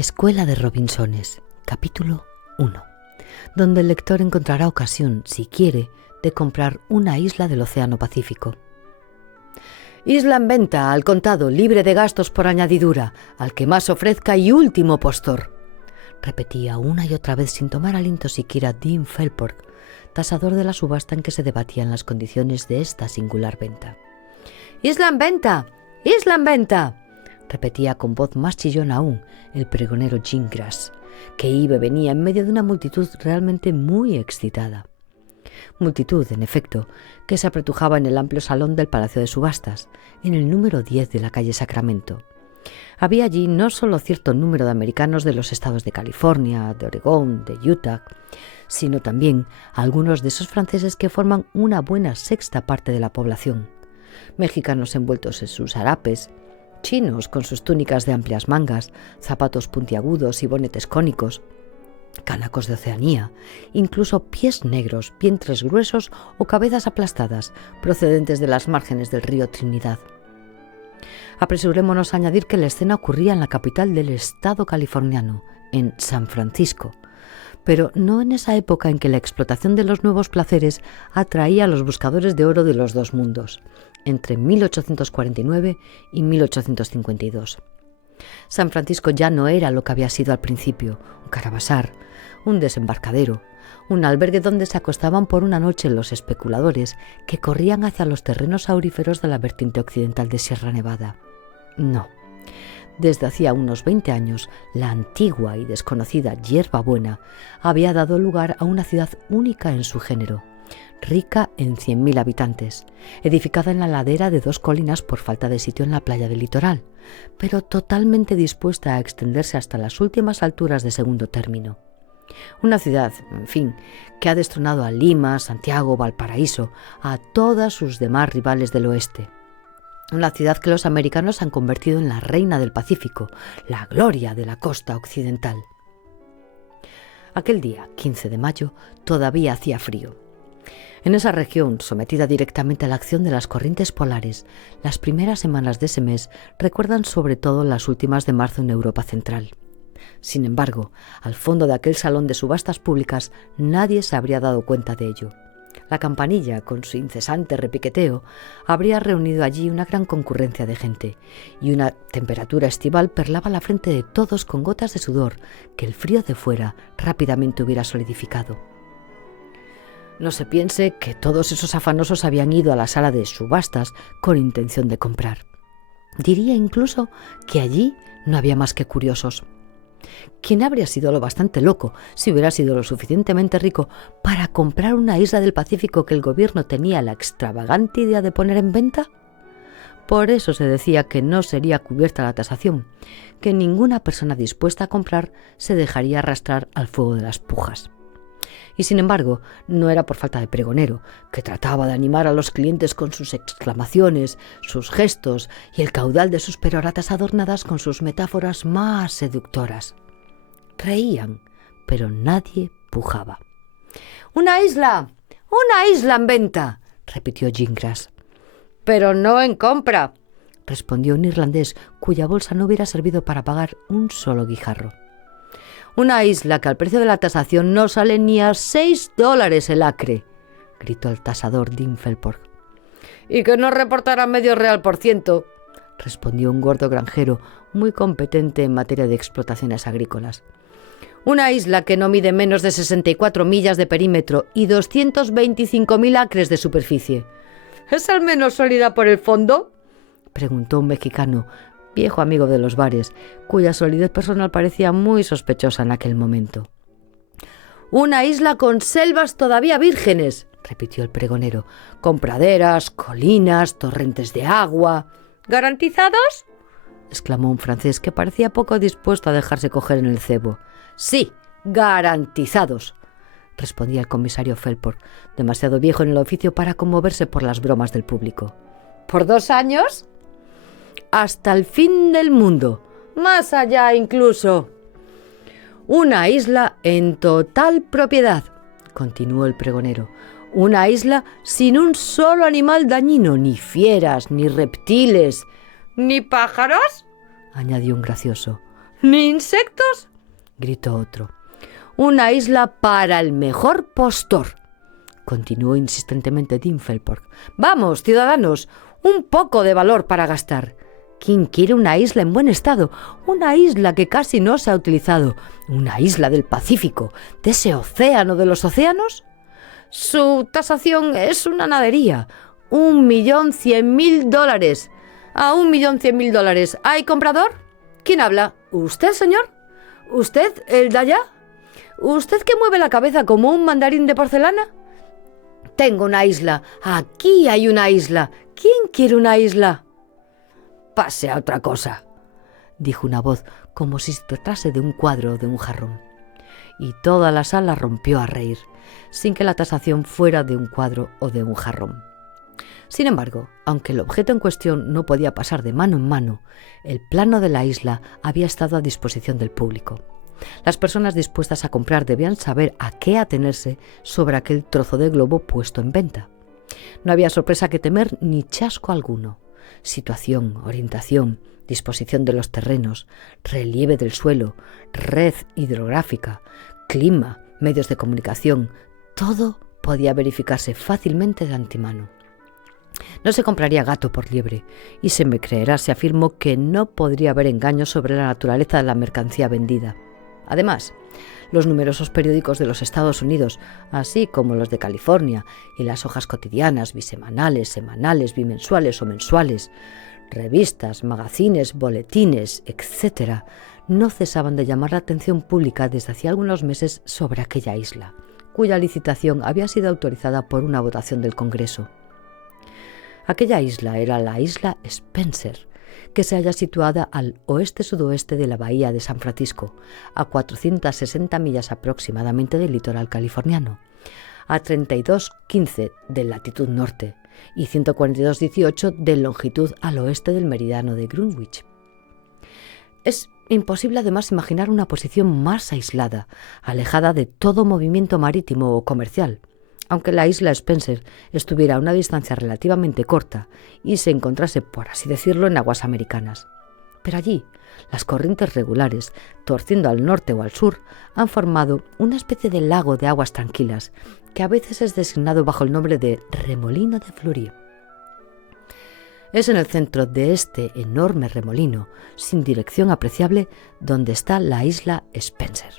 Escuela de Robinsones, capítulo 1, donde el lector encontrará ocasión, si quiere, de comprar una isla del Océano Pacífico. Isla en venta, al contado, libre de gastos por añadidura, al que más ofrezca y último postor, repetía una y otra vez sin tomar aliento siquiera Dean Felporg, tasador de la subasta en que se debatían las condiciones de esta singular venta. ¡Isla en venta! ¡Isla en venta!, repetía con voz más chillona aún el pregonero Gingras, que iba y venía en medio de una multitud realmente muy excitada. Multitud, en efecto, que se apretujaba en el amplio salón del Palacio de Subastas, en el número 10 de la calle Sacramento. Había allí no solo cierto número de americanos de los estados de California, de Oregón, de Utah, sino también algunos de esos franceses que forman una buena sexta parte de la población, mexicanos envueltos en sus harapes, chinos con sus túnicas de amplias mangas, zapatos puntiagudos y bonetes cónicos, canacos de Oceanía, incluso pies negros, vientres gruesos o cabezas aplastadas, procedentes de las márgenes del río Trinidad. Apresurémonos a añadir que la escena ocurría en la capital del estado californiano, en San Francisco, pero no en esa época en que la explotación de los nuevos placeres atraía a los buscadores de oro de los dos mundos, entre 1849 y 1852. San Francisco ya no era lo que había sido al principio, un caravasar, un desembarcadero, un albergue donde se acostaban por una noche los especuladores que corrían hacia los terrenos auríferos de la vertiente occidental de Sierra Nevada. No. Desde hacía unos 20 años, la antigua y desconocida Yerba Buena había dado lugar a una ciudad única en su género, rica en 100.000 habitantes, edificada en la ladera de dos colinas por falta de sitio en la playa del litoral, pero totalmente dispuesta a extenderse hasta las últimas alturas de segundo término. Una ciudad, en fin, que ha destronado a Lima, Santiago, Valparaíso, a todas sus demás rivales del oeste. Una ciudad que los americanos han convertido en la reina del Pacífico, la gloria de la costa occidental. Aquel día, 15 de mayo, todavía hacía frío. En esa región, sometida directamente a la acción de las corrientes polares, las primeras semanas de ese mes recuerdan sobre todo las últimas de marzo en Europa Central. Sin embargo, al fondo de aquel salón de subastas públicas nadie se habría dado cuenta de ello. La campanilla, con su incesante repiqueteo, habría reunido allí una gran concurrencia de gente, y una temperatura estival perlaba la frente de todos con gotas de sudor que el frío de fuera rápidamente hubiera solidificado. No se piense que todos esos afanosos habían ido a la sala de subastas con intención de comprar. Diría incluso que allí no había más que curiosos. ¿Quién habría sido lo bastante loco si hubiera sido lo suficientemente rico para comprar una isla del Pacífico que el gobierno tenía la extravagante idea de poner en venta? Por eso se decía que no sería cubierta la tasación, que ninguna persona dispuesta a comprar se dejaría arrastrar al fuego de las pujas. Y sin embargo, no era por falta de pregonero, que trataba de animar a los clientes con sus exclamaciones, sus gestos y el caudal de sus peroratas adornadas con sus metáforas más seductoras. Reían, pero nadie pujaba. ¡Una isla! ¡Una isla en venta!, repitió Gingras. «Pero no en compra», respondió un irlandés cuya bolsa no hubiera servido para pagar un solo guijarro. «Una isla que al precio de la tasación no sale ni a $6 el acre», gritó el tasador Dean Felporg. «Y que no reportará medio real por ciento», respondió un gordo granjero muy competente en materia de explotaciones agrícolas. «Una isla que no mide menos de 64 millas de perímetro y 225.000 acres de superficie. ¿Es al menos sólida por el fondo?», preguntó un mexicano, viejo amigo de los bares, cuya solidez personal parecía muy sospechosa en aquel momento. «Una isla con selvas todavía vírgenes», repitió el pregonero, «con praderas, colinas, torrentes de agua». «¿Garantizados?», exclamó un francés que parecía poco dispuesto a dejarse coger en el cebo. «Sí, garantizados», respondía el comisario Felporg, demasiado viejo en el oficio para conmoverse por las bromas del público. «¿Por 2 años?» «Hasta el fin del mundo, más allá incluso». «Una isla en total propiedad», continuó el pregonero. «Una isla sin un solo animal dañino, ni fieras, ni reptiles». «¿Ni pájaros?», añadió un gracioso. ¿Ni insectos?, gritó otro. Una isla para el mejor postor, continuó insistentemente Dinkelborg. Vamos, ciudadanos, un poco de valor para gastar. ¿Quién quiere una isla en buen estado? Una isla que casi no se ha utilizado. Una isla del Pacífico, de ese océano de los océanos. Su tasación es una nadería. $1.100.000. A $1.100.000. ¿Hay comprador? ¿Quién habla? ¿Usted, señor? ¿Usted, el de allá? ¿Usted que mueve la cabeza como un mandarín de porcelana? Tengo una isla. Aquí hay una isla. ¿Quién quiere una isla? Pase a otra cosa, dijo una voz como si se tratase de un cuadro o de un jarrón. Y toda la sala rompió a reír, sin que la tasación fuera de un cuadro o de un jarrón. Sin embargo, aunque el objeto en cuestión no podía pasar de mano en mano, el plano de la isla había estado a disposición del público. Las personas dispuestas a comprar debían saber a qué atenerse sobre aquel trozo de globo puesto en venta. No había sorpresa que temer ni chasco alguno. Situación, orientación, disposición de los terrenos, relieve del suelo, red hidrográfica, clima, medios de comunicación, todo podía verificarse fácilmente de antemano. No se compraría gato por liebre, y se me creerá si afirmo que no podría haber engaño sobre la naturaleza de la mercancía vendida. Además, los numerosos periódicos de los Estados Unidos, así como los de California, y las hojas cotidianas, bisemanales, semanales, bimensuales o mensuales, revistas, magazines, boletines, etc., no cesaban de llamar la atención pública desde hacía algunos meses sobre aquella isla, cuya licitación había sido autorizada por una votación del Congreso. Aquella isla era la isla Spencer, que se halla situada al oeste-sudoeste de la bahía de San Francisco, a 460 millas aproximadamente del litoral californiano, a 32,15 de latitud norte y 142,18 de longitud al oeste del meridiano de Greenwich. Es imposible además imaginar una posición más aislada, alejada de todo movimiento marítimo o comercial, aunque la isla Spencer estuviera a una distancia relativamente corta y se encontrase, por así decirlo, en aguas americanas. Pero allí, las corrientes regulares, torciendo al norte o al sur, han formado una especie de lago de aguas tranquilas, que a veces es designado bajo el nombre de remolino de Fleury. Es en el centro de este enorme remolino, sin dirección apreciable, donde está la isla Spencer.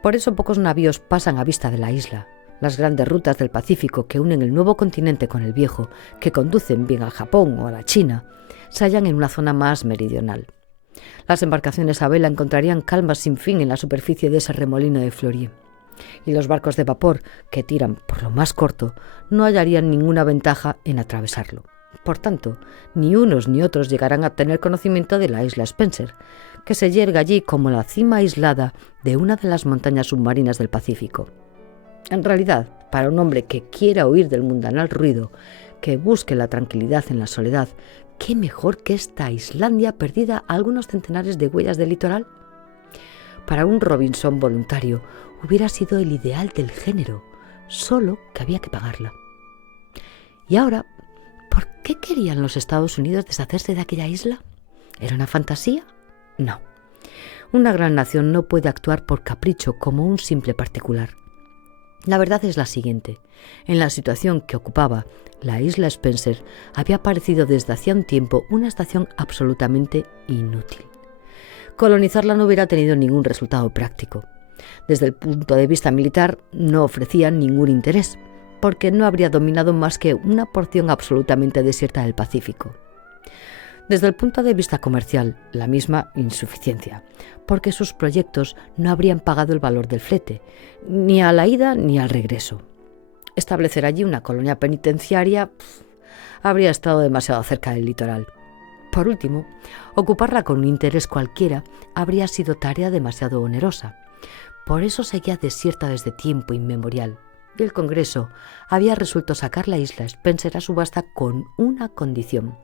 Por eso pocos navíos pasan a vista de la isla. Las grandes rutas del Pacífico que unen el nuevo continente con el viejo, que conducen bien al Japón o a la China, se hallan en una zona más meridional. Las embarcaciones a vela encontrarían calmas sin fin en la superficie de ese remolino de Fleury, y los barcos de vapor, que tiran por lo más corto, no hallarían ninguna ventaja en atravesarlo. Por tanto, ni unos ni otros llegarán a tener conocimiento de la isla Spencer, que se yerga allí como la cima aislada de una de las montañas submarinas del Pacífico. En realidad, para un hombre que quiera huir del mundanal ruido, que busque la tranquilidad en la soledad, ¿qué mejor que esta Islandia perdida a algunos centenares de huellas del litoral? Para un Robinson voluntario hubiera sido el ideal del género, solo que había que pagarla. Y ahora, ¿por qué querían los Estados Unidos deshacerse de aquella isla? ¿Era una fantasía? No. Una gran nación no puede actuar por capricho como un simple particular. La verdad es la siguiente. En la situación que ocupaba la isla Spencer había parecido desde hacía un tiempo una estación absolutamente inútil. Colonizarla no hubiera tenido ningún resultado práctico. Desde el punto de vista militar no ofrecía ningún interés, porque no habría dominado más que una porción absolutamente desierta del Pacífico. Desde el punto de vista comercial, la misma insuficiencia, porque sus proyectos no habrían pagado el valor del flete, ni a la ida ni al regreso. Establecer allí una colonia penitenciaria habría estado demasiado cerca del litoral. Por último, ocuparla con un interés cualquiera habría sido tarea demasiado onerosa. Por eso seguía desierta desde tiempo inmemorial, y el Congreso había resuelto sacar la isla Spencer a subasta con una condición: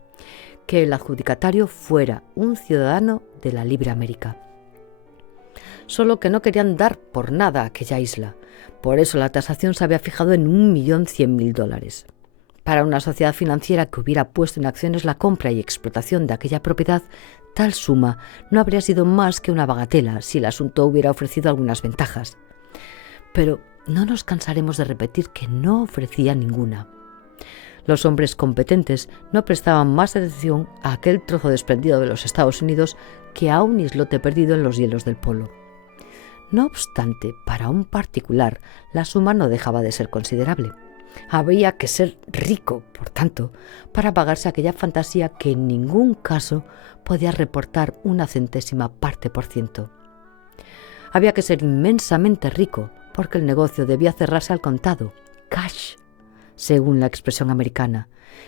que el adjudicatario fuera un ciudadano de la libre América. Solo que no querían dar por nada a aquella isla. Por eso la tasación se había fijado en $1.100.000. Para una sociedad financiera que hubiera puesto en acciones la compra y explotación de aquella propiedad, Tal suma no habría sido más que una bagatela si el asunto hubiera ofrecido algunas ventajas. Pero no nos cansaremos de repetir que no ofrecía ninguna. Los hombres competentes no prestaban más atención a aquel trozo desprendido de los Estados Unidos que a un islote perdido en los hielos del polo. No obstante, para un particular, la suma no dejaba de ser considerable. Habría que ser rico, por tanto, para pagarse aquella fantasía que en ningún caso podía reportar una centésima parte por ciento. Había que ser inmensamente rico, porque el negocio debía cerrarse al contado, cash, según la expresión americana.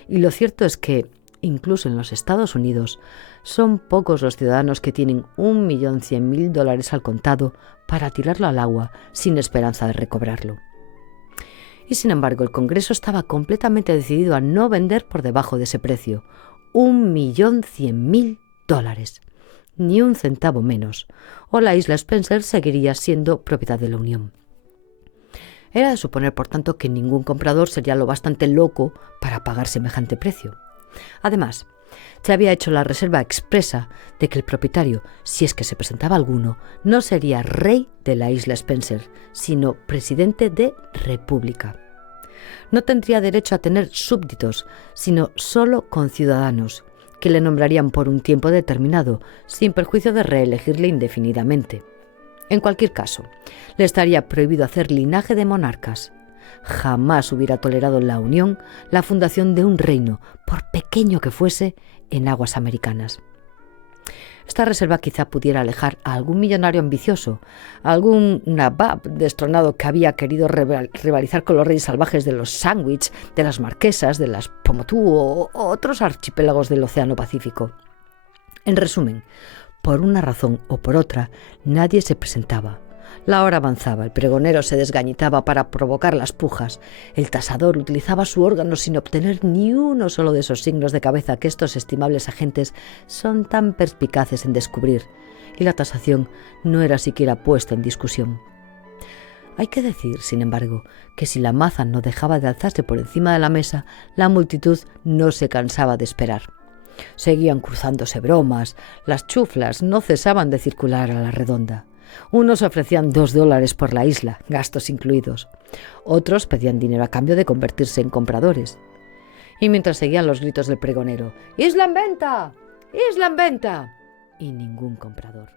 Y lo cierto es que, incluso en los Estados Unidos, son pocos los ciudadanos que tienen $1.100.000 al contado para tirarlo al agua sin esperanza de recobrarlo. Y sin embargo, el Congreso estaba completamente decidido a no vender por debajo de ese precio, $1.100.000, ni un centavo menos, o la isla Spencer seguiría siendo propiedad de la Unión. Era de suponer, por tanto, que ningún comprador sería lo bastante loco para pagar semejante precio. Además, se había hecho la reserva expresa de que el propietario, si es que se presentaba alguno, no sería rey de la isla Spencer, sino presidente de república. No tendría derecho a tener súbditos, sino solo conciudadanos, que le nombrarían por un tiempo determinado, sin perjuicio de reelegirle indefinidamente. En cualquier caso, le estaría prohibido hacer linaje de monarcas. Jamás hubiera tolerado la Unión la fundación de un reino, por pequeño que fuese, en aguas americanas. Esta reserva quizá pudiera alejar a algún millonario ambicioso, a algún nabab destronado que había querido rivalizar con los reyes salvajes de los Sandwich, de las Marquesas, de las Pomotu o otros archipiélagos del Océano Pacífico. En resumen, por una razón o por otra, nadie se presentaba. La hora avanzaba, el pregonero se desgañitaba para provocar las pujas, el tasador utilizaba su órgano sin obtener ni uno solo de esos signos de cabeza que estos estimables agentes son tan perspicaces en descubrir, y la tasación no era siquiera puesta en discusión. Hay que decir, sin embargo, que si la maza no dejaba de alzarse por encima de la mesa, la multitud no se cansaba de esperar. Seguían cruzándose bromas, las chuflas no cesaban de circular a la redonda. Unos ofrecían $2 por la isla, gastos incluidos. Otros pedían dinero a cambio de convertirse en compradores. Y mientras seguían los gritos del pregonero, ¡Isla en venta! ¡Isla en venta! Y ningún comprador.